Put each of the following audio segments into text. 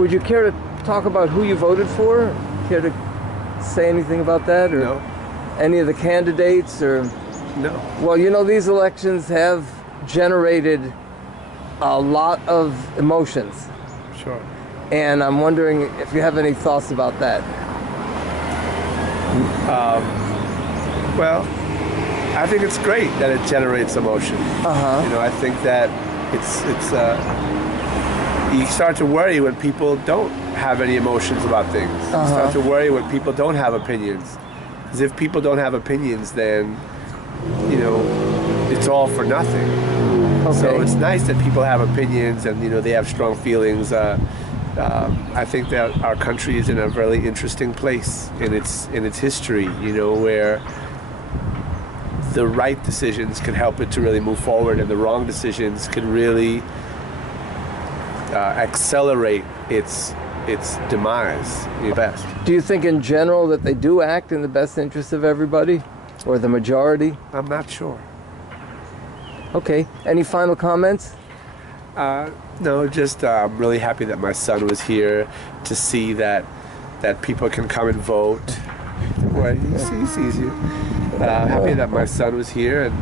Would you care to talk about who you voted for? Care to say anything about that? Or No. Any of the candidates? Or No. Well, you know, these elections have generated a lot of emotions. Sure. And I'm wondering if you have any thoughts about that. Well, I think it's great that it generates emotion. Uh-huh. You know, I think that it's you start to worry when people don't have any emotions about things. You start to worry when people don't have opinions. Because if people don't have opinions, then, you know, it's all for nothing. Okay. So it's nice that people have opinions and, you know, they have strong feelings. I think that our country is in a really interesting place in its history, you know, where the right decisions can help it to really move forward, and the wrong decisions can really accelerate its demise. The best. Do you think in general that they do act in the best interest of everybody? Or the majority? I'm not sure. Okay. Any final comments? No, just I'm really happy that my son was here to see that people can come and vote. Well, he sees you. Happy that my son was here, and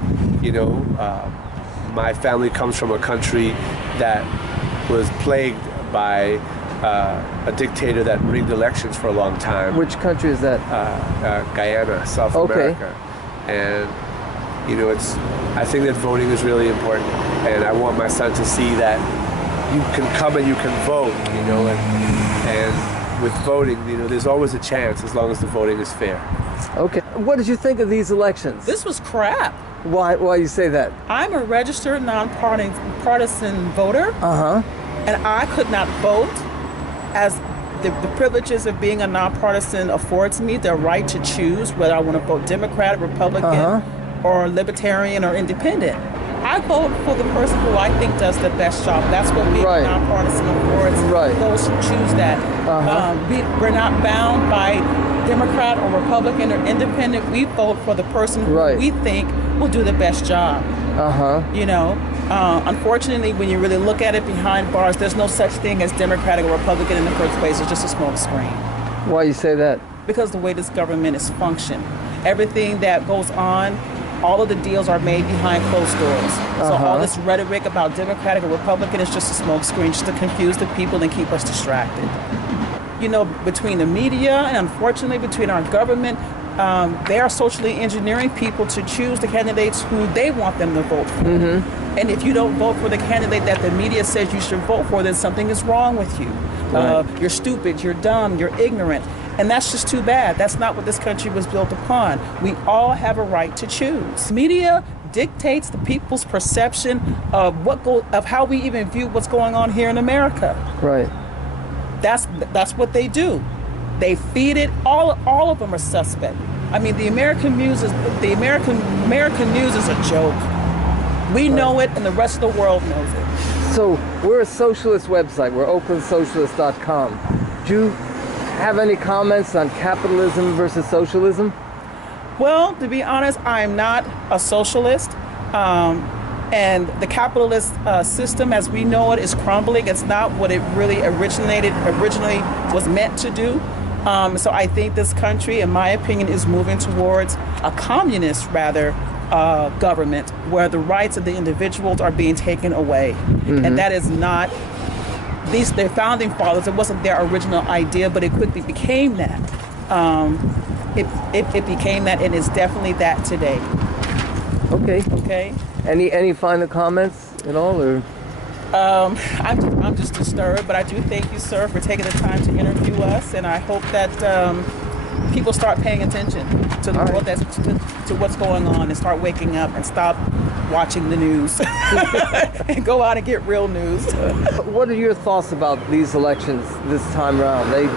you know, my family comes from a country that was plagued by a dictator that rigged elections for a long time. Which country is that? Guyana, South America. And you know, I think that voting is really important, and I want my son to see that you can come and you can vote, you know, and with voting, you know, there's always a chance as long as the voting is fair. Okay. What did you think of these elections? This was crap. Why you say that? I'm a registered nonpartisan voter, and I could not vote, as the privileges of being a nonpartisan affords me the right to choose whether I want to vote Democrat, Republican, or Libertarian, or Independent. I vote for the person who I think does the best job. That's what being nonpartisan affords those who choose that. We're not bound by Democrat or Republican or Independent. We vote for the person who we think will do the best job. You know, unfortunately, when you really look at it behind bars, there's no such thing as Democratic or Republican in the first place. It's just a smoke screen. Why you say that? Because the way this government is functioned. Everything that goes on, all of the deals are made behind closed doors. So all this rhetoric about Democratic or Republican is just a smoke screen, just to confuse the people and keep us distracted. You know, between the media and unfortunately between our government, they are socially engineering people to choose the candidates who they want them to vote for. And if you don't vote for the candidate that the media says you should vote for, then something is wrong with you. You're stupid, you're dumb, you're ignorant. And that's just too bad. That's not what this country was built upon. We all have a right to choose. Media dictates the people's perception of of how we even view what's going on here in America. Right. That's what they do. They feed it. All of them are suspect. I mean, the American news is a joke. We know it, and the rest of the world knows it. So we're a socialist website. We're oaklandsocialist.com. Do you have any comments on capitalism versus socialism? Well, to be honest, I'm not a socialist. And the capitalist system as we know it is crumbling. It's not what it really originally was meant to do. So I think this country, in my opinion, is moving towards a communist, government where the rights of the individuals are being taken away. And that is not their founding fathers. It wasn't their original idea, but it quickly became that. It became that, and it's definitely that today. Okay. Any final comments at all, or? I'm just disturbed, but I do thank you, sir, for taking the time to interview us, and I hope that people start paying attention to the world, to what's going on, and start waking up and stop watching the news and go out and get real news. What are your thoughts about these elections this time around? They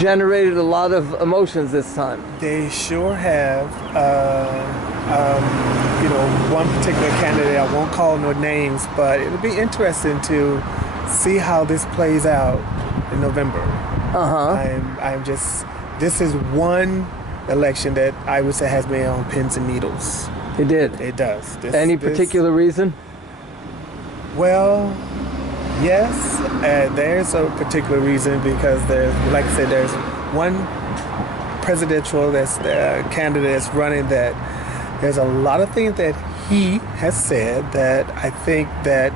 generated a lot of emotions this time. They sure have. One particular candidate, I won't call no names, but it'll be interesting to see how this plays out in November. This is one election that I would say has been on pins and needles. It did? It does. Any particular reason? Well, Yes, there's a particular reason because there's, like I said, there's one presidential candidate that's running that there's a lot of things that he has said that I think that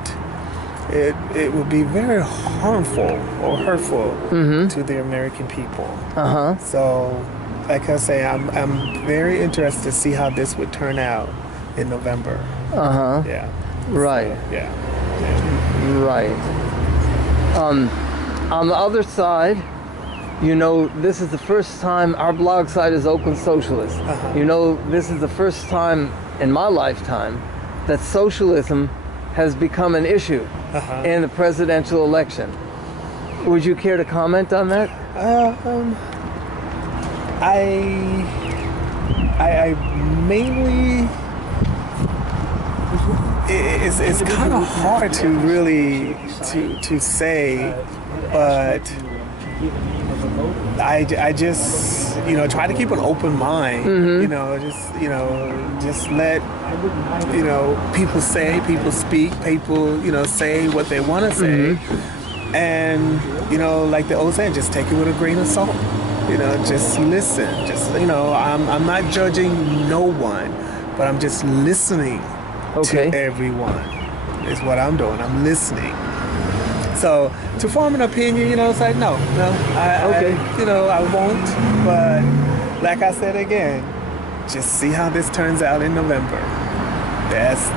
it would be very harmful or hurtful to the American people. So, like I say, I'm very interested to see how this would turn out in November. Yeah. Right. So, yeah. Right. On the other side, you know, this is the first time our blog site is Oakland Socialist. You know, this is the first time in my lifetime that socialism has become an issue in the presidential election. Would you care to comment on that? I mainly, it's kind of hard to really to say, but I just, you know, try to keep an open mind. You know, just let, you know, people say, people speak, people, you know, say what they want to say, and, you know, like the old saying, just take it with a grain of salt. You know, just listen. Just, you know, I'm not judging no one, but I'm just listening to everyone. Is what I'm doing. I'm listening. So to form an opinion, you know, it's like no, I you know, I won't. But like I said again, just see how this turns out in November. That's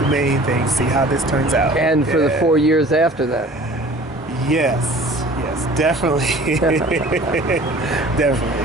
the main thing. See how this turns out. And for the 4 years after that. Yes, definitely, definitely.